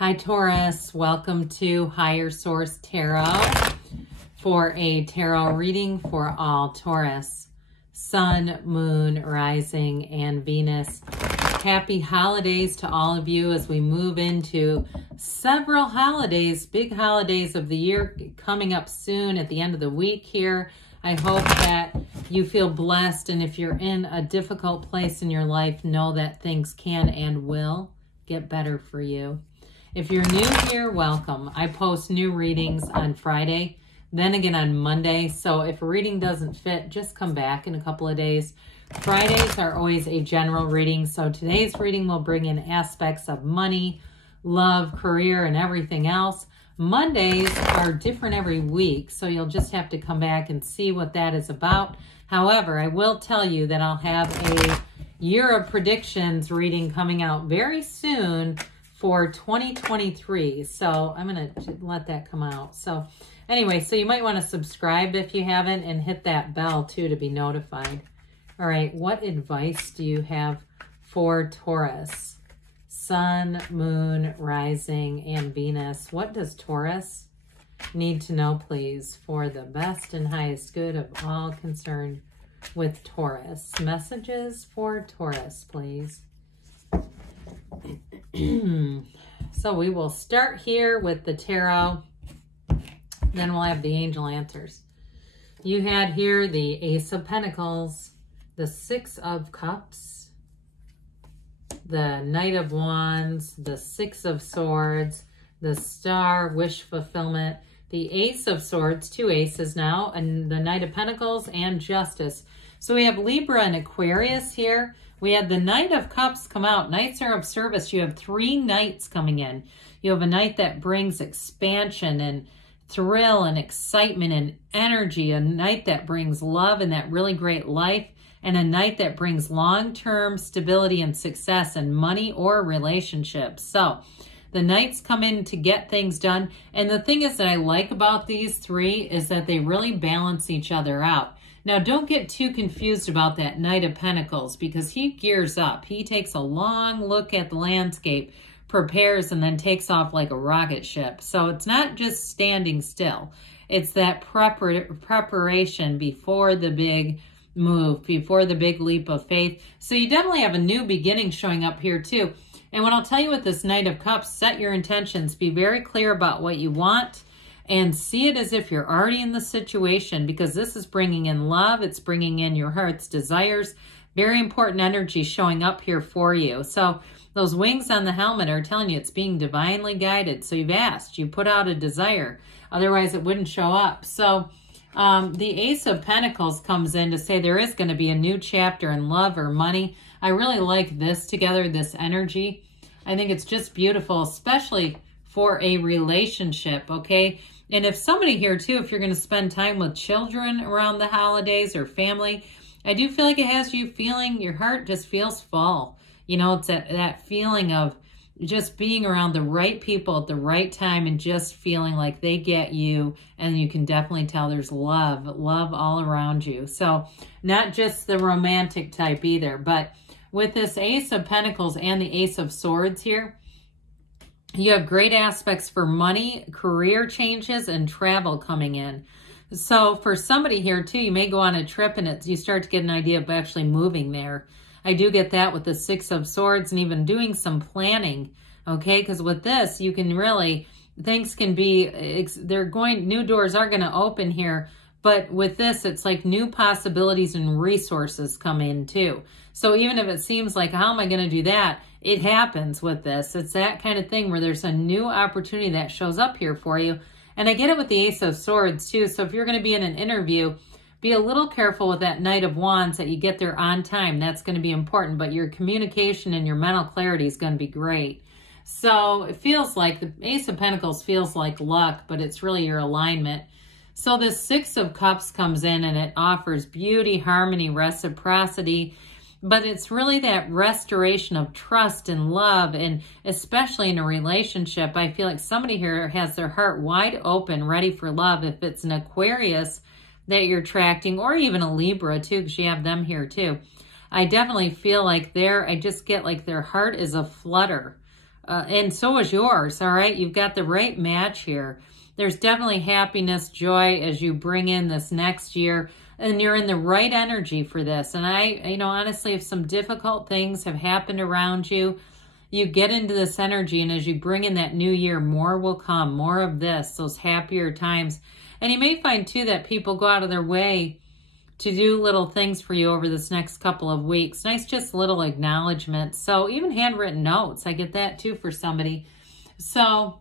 Hi Taurus, welcome to Higher Source Tarot for a tarot reading for all Taurus, Sun, Moon, Rising, and Venus. Happy holidays to all of you as we move into several holidays, big holidays of the year coming up soon at the end of the week here. I hope that you feel blessed, and if you're in a difficult place in your life, know that things can and will get better for you. If you're new here, welcome. I post new readings on Friday, then again on Monday. So if a reading doesn't fit, just come back in a couple of days. Fridays are always a general reading. So today's reading will bring in aspects of money, love, career, and everything else. Mondays are different every week, so you'll just have to come back and see what that is about. However, I will tell you that I'll have a year of predictions reading coming out very soon for 2023. So I'm going to let that come out. So anyway, so you might want to subscribe if you haven't and hit that bell too to be notified. All right, what advice do you have for Taurus? Sun, Moon, Rising, and Venus. What does Taurus need to know, please, for the best and highest good of all concerned with Taurus? Messages for Taurus, please. So we will start here with the tarot, then we'll have the angel answers. You had here the Ace of Pentacles, the Six of Cups, the Knight of Wands, the Six of Swords, the Star, wish fulfillment, the Ace of Swords, two aces now, and the Knight of Pentacles and Justice. So we have Libra and Aquarius here. We had the Knight of Cups come out. Knights are of service. You have three knights coming in. You have a knight that brings expansion and thrill and excitement and energy. A knight that brings love and that really great life. And a knight that brings long-term stability and success in money or relationships. So the knights come in to get things done. And the thing is that I like about these three is that they really balance each other out. Now, don't get too confused about that Knight of Pentacles because he gears up. He takes a long look at the landscape, prepares, and then takes off like a rocket ship. So it's not just standing still. It's that preparation before the big move, before the big leap of faith. So you definitely have a new beginning showing up here too. And what I'll tell you with this Knight of Cups, set your intentions. Be very clear about what you want. And see it as if you're already in the situation because this is bringing in love. It's bringing in your heart's desires. Very important energy showing up here for you. So those wings on the helmet are telling you it's being divinely guided. So you've asked. You put out a desire. Otherwise, it wouldn't show up. So the Ace of Pentacles comes in to say there is going to be a new chapter in love or money. I really like this together, this energy. I think it's just beautiful, especially for a relationship, okay? And if somebody here too, if you're going to spend time with children around the holidays or family, I do feel like it has you feeling, your heart just feels full. You know, it's that feeling of just being around the right people at the right time and just feeling like they get you. And you can definitely tell there's love all around you. So not just the romantic type either, but with this Ace of Pentacles and the Ace of Swords here, you have great aspects for money, career changes, and travel coming in. So for somebody here too, you may go on a trip and you start to get an idea of actually moving there. I do get that with the Six of Swords and even doing some planning, okay? Because with this, you can really, things can be, new doors are going to open here. But with this, it's like new possibilities and resources come in too. So even if it seems like, how am I going to do that? It happens with this. It's that kind of thing where there's a new opportunity that shows up here for you. And I get it with the Ace of Swords too. So if you're going to be in an interview, be a little careful with that Knight of Wands that you get there on time. That's going to be important. But your communication and your mental clarity is going to be great. So it feels like the Ace of Pentacles feels like luck, but it's really your alignment. So the Six of Cups comes in and it offers beauty, harmony, reciprocity. But it's really that restoration of trust and love, and especially in a relationship. I feel like somebody here has their heart wide open, ready for love. If it's an Aquarius that you're attracting, or even a Libra too, because you have them here too. I definitely feel like I just get like their heart is a flutter. and so is yours, all right? You've got the right match here. There's definitely happiness, joy as you bring in this next year, and you're in the right energy for this. And you know, honestly, if some difficult things have happened around you, you get into this energy, and as you bring in that new year, more will come, more of this, those happier times. And you may find too that people go out of their way to do little things for you over this next couple of weeks. Nice, just little acknowledgments. So even handwritten notes, I get that too for somebody. So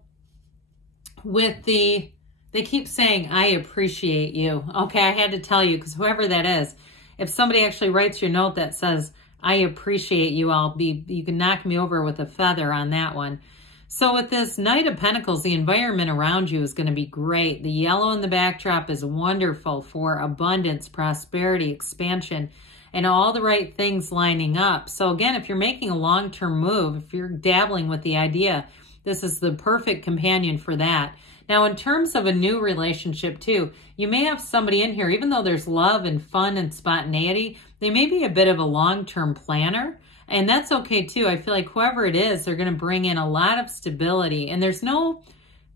with they keep saying, I appreciate you. Okay, I had to tell you, because whoever that is, if somebody actually writes your note that says, I appreciate you, you can knock me over with a feather on that one. So with this Knight of Pentacles, the environment around you is going to be great. The yellow in the backdrop is wonderful for abundance, prosperity, expansion, and all the right things lining up. So again, if you're making a long-term move, if you're dabbling with the idea, this is the perfect companion for that. Now, in terms of a new relationship too, you may have somebody in here, even though there's love and fun and spontaneity, they may be a bit of a long-term planner, and that's okay too. I feel like whoever it is, they're going to bring in a lot of stability, and there's no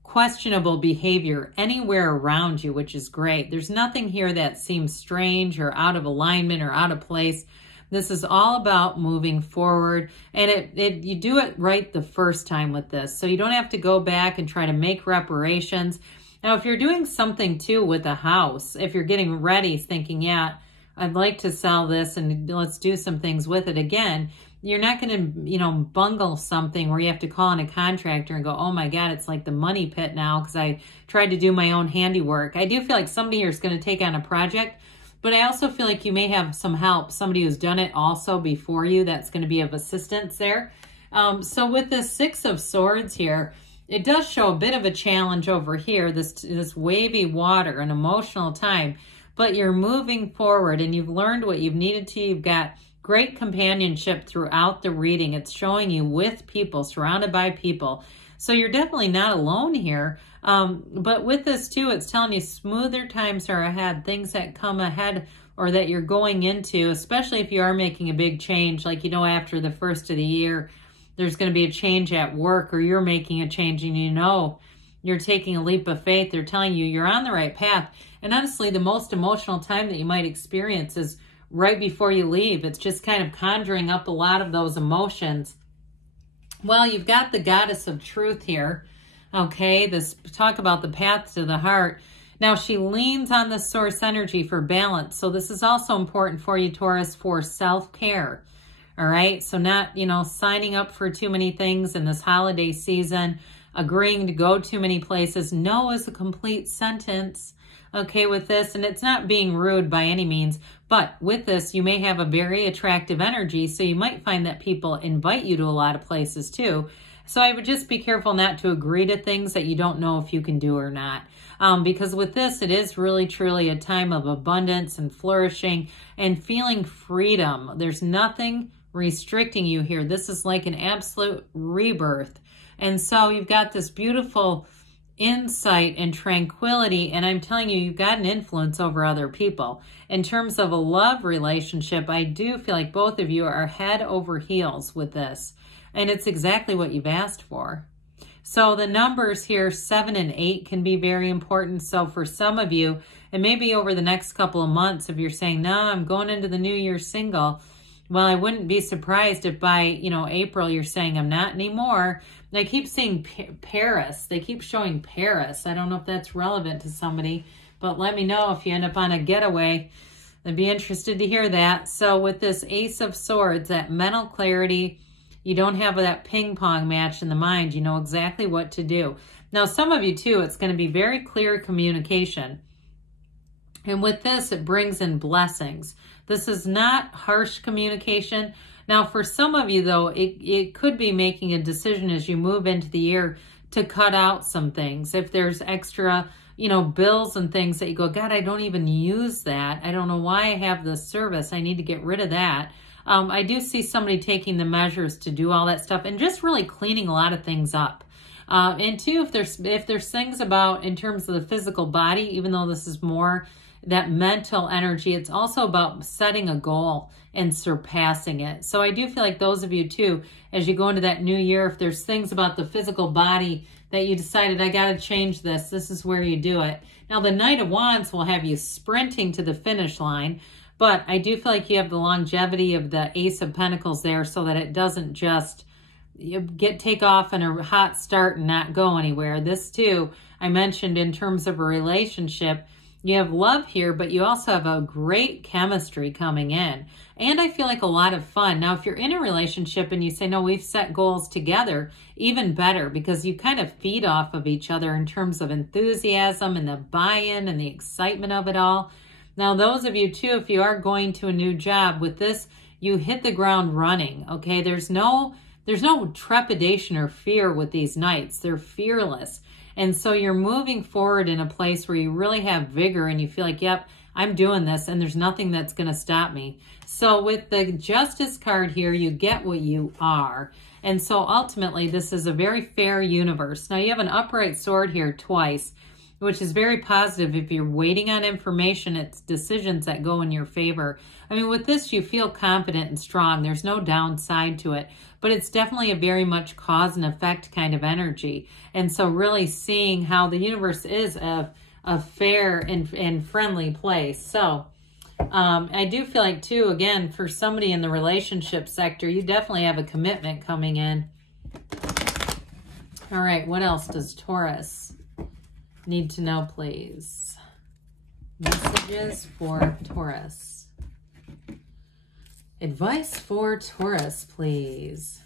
questionable behavior anywhere around you, which is great. There's nothing here that seems strange or out of alignment or out of place. This is all about moving forward, and you do it right the first time with this, so you don't have to go back and try to make reparations. Now, if you're doing something too with a house, if you're getting ready thinking, yeah, I'd like to sell this and let's do some things with it again, you're not going to, you know, bungle something where you have to call in a contractor and go, oh my God, it's like the money pit now because I tried to do my own handiwork. I do feel like somebody here is going to take on a project, but I also feel like you may have some help, somebody who's done it also before you that's going to be of assistance there. So with this Six of Swords here, it does show a bit of a challenge over here, this wavy water, an emotional time, but you're moving forward and you've learned what you've needed to. You've got great companionship throughout the reading. It's showing you with people, surrounded by people. So you're definitely not alone here. But with this too, it's telling you smoother times are ahead, things that come ahead or that you're going into, especially if you are making a big change, like, you know, after the first of the year, there's going to be a change at work, or you're making a change and you know you're taking a leap of faith. They're telling you you're on the right path. And honestly, the most emotional time that you might experience is right before you leave. It's just kind of conjuring up a lot of those emotions. Well, you've got the Goddess of Truth here. Okay, this talk about the path to the heart. Now, she leans on the source energy for balance. So this is also important for you, Taurus, for self-care. All right, so not, you know, signing up for too many things in this holiday season, agreeing to go too many places. No is a complete sentence, okay, with this. And it's not being rude by any means, but with this, you may have a very attractive energy. So you might find that people invite you to a lot of places too. So I would just be careful not to agree to things that you don't know if you can do or not. Because with this, it is really, truly a time of abundance and flourishing and feeling freedom. There's nothing restricting you here. This is like an absolute rebirth. And so you've got this beautiful insight and tranquility, and I'm telling you, you've got an influence over other people. In terms of a love relationship, I do feel like both of you are head over heels with this, and it's exactly what you've asked for. So the numbers here, 7 and 8, can be very important. So for some of you, and maybe over the next couple of months, if you're saying, no, I'm going into the new year single, well, I wouldn't be surprised if by, you know, April, you're saying I'm not anymore. And I keep seeing Paris. They keep showing Paris. I don't know if that's relevant to somebody, but let me know if you end up on a getaway. I'd be interested to hear that. So with this Ace of Swords, that mental clarity, you don't have that ping pong match in the mind. You know exactly what to do. Now, some of you too, it's going to be very clear communication. And with this, it brings in blessings. This is not harsh communication. Now, for some of you, though, it could be making a decision as you move into the year to cut out some things. If there's extra, you know, bills and things that you go, God, I don't even use that. I don't know why I have this service. I need to get rid of that. I do see somebody taking the measures to do all that stuff and just really cleaning a lot of things up. And two, if there's things about in terms of the physical body, even though this is more that mental energy. It's also about setting a goal and surpassing it. So I do feel like those of you too, as you go into that new year, if there's things about the physical body that you decided, I got to change this, this is where you do it. Now the Knight of Wands will have you sprinting to the finish line, but I do feel like you have the longevity of the Ace of Pentacles there so that it doesn't just take off in a hot start and not go anywhere. This too, I mentioned in terms of a relationship, you have love here, but you also have a great chemistry coming in. And I feel like a lot of fun. Now, if you're in a relationship and you say, no, we've set goals together, even better, because you kind of feed off of each other in terms of enthusiasm and the buy-in and the excitement of it all. Now, those of you too, if you are going to a new job with this, you hit the ground running, okay? There's no trepidation or fear with these Knights. They're fearless. And so you're moving forward in a place where you really have vigor and you feel like, yep, I'm doing this and there's nothing that's going to stop me. So with the Justice card here, you get what you are. And so ultimately, this is a very fair universe. Now you have an upright sword here twice, which is very positive. If you're waiting on information, it's decisions that go in your favor. I mean, with this, you feel confident and strong. There's no downside to it, but it's definitely a very much cause and effect kind of energy. And so really seeing how the universe is a fair and friendly place. So I do feel like too, again, for somebody in the relationship sector, you definitely have a commitment coming in. All right, what else does Taurus need to know, please? Messages for Taurus. Advice for Taurus, please.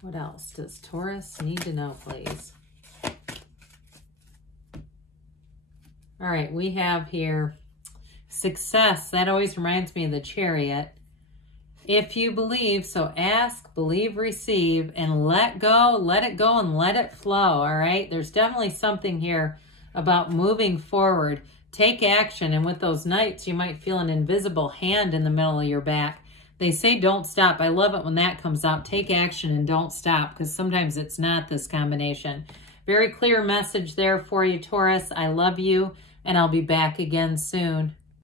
What else does Taurus need to know, please? All right, we have here success. That always reminds me of the Chariot. If you believe, so ask, believe, receive, and let go, let it go, and let it flow, all right? There's definitely something here about moving forward. Take action, and with those Knights, you might feel an invisible hand in the middle of your back. They say don't stop. I love it when that comes out. Take action and don't stop, because sometimes it's not this combination. Very clear message there for you, Taurus. I love you, and I'll be back again soon.